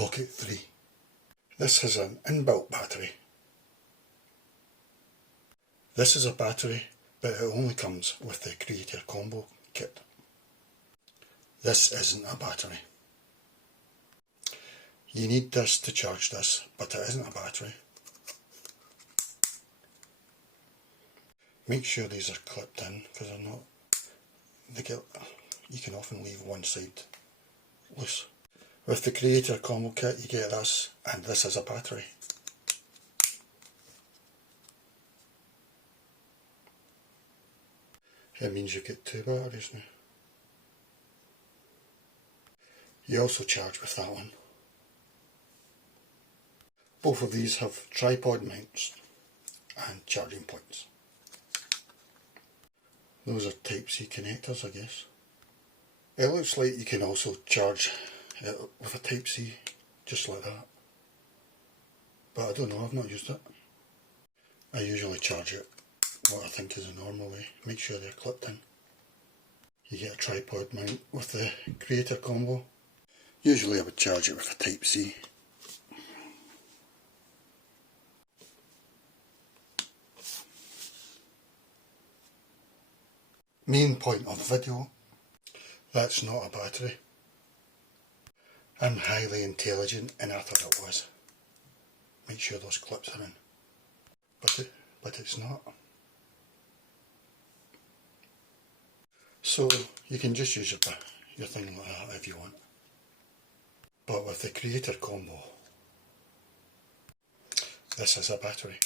Pocket 3. This has an inbuilt battery. This is a battery, but it only comes with the Creator Combo kit. This isn't a battery. You need this to charge this, but it isn't a battery. Make sure these are clipped in, because they're not, you can often leave one side loose. With the Creator Combo kit you get this, and this is a battery. It means you get 2 batteries now. You also charge with that one. Both of these have tripod mounts and charging points. Those are Type-C connectors, I guess. It looks like you can also charge it with a Type-C, just like that. But I don't know, I've not used it. I usually charge it what I think is a normal way. Make sure they're clipped in. You get a tripod mount with the Creator Combo. Usually I would charge it with a Type-C. Main point of the video, that's not a battery. I'm highly intelligent and I thought it was. Make sure those clips are in. But it's not. So you can just use your thing like that if you want. But with the Creator Combo, this is a battery.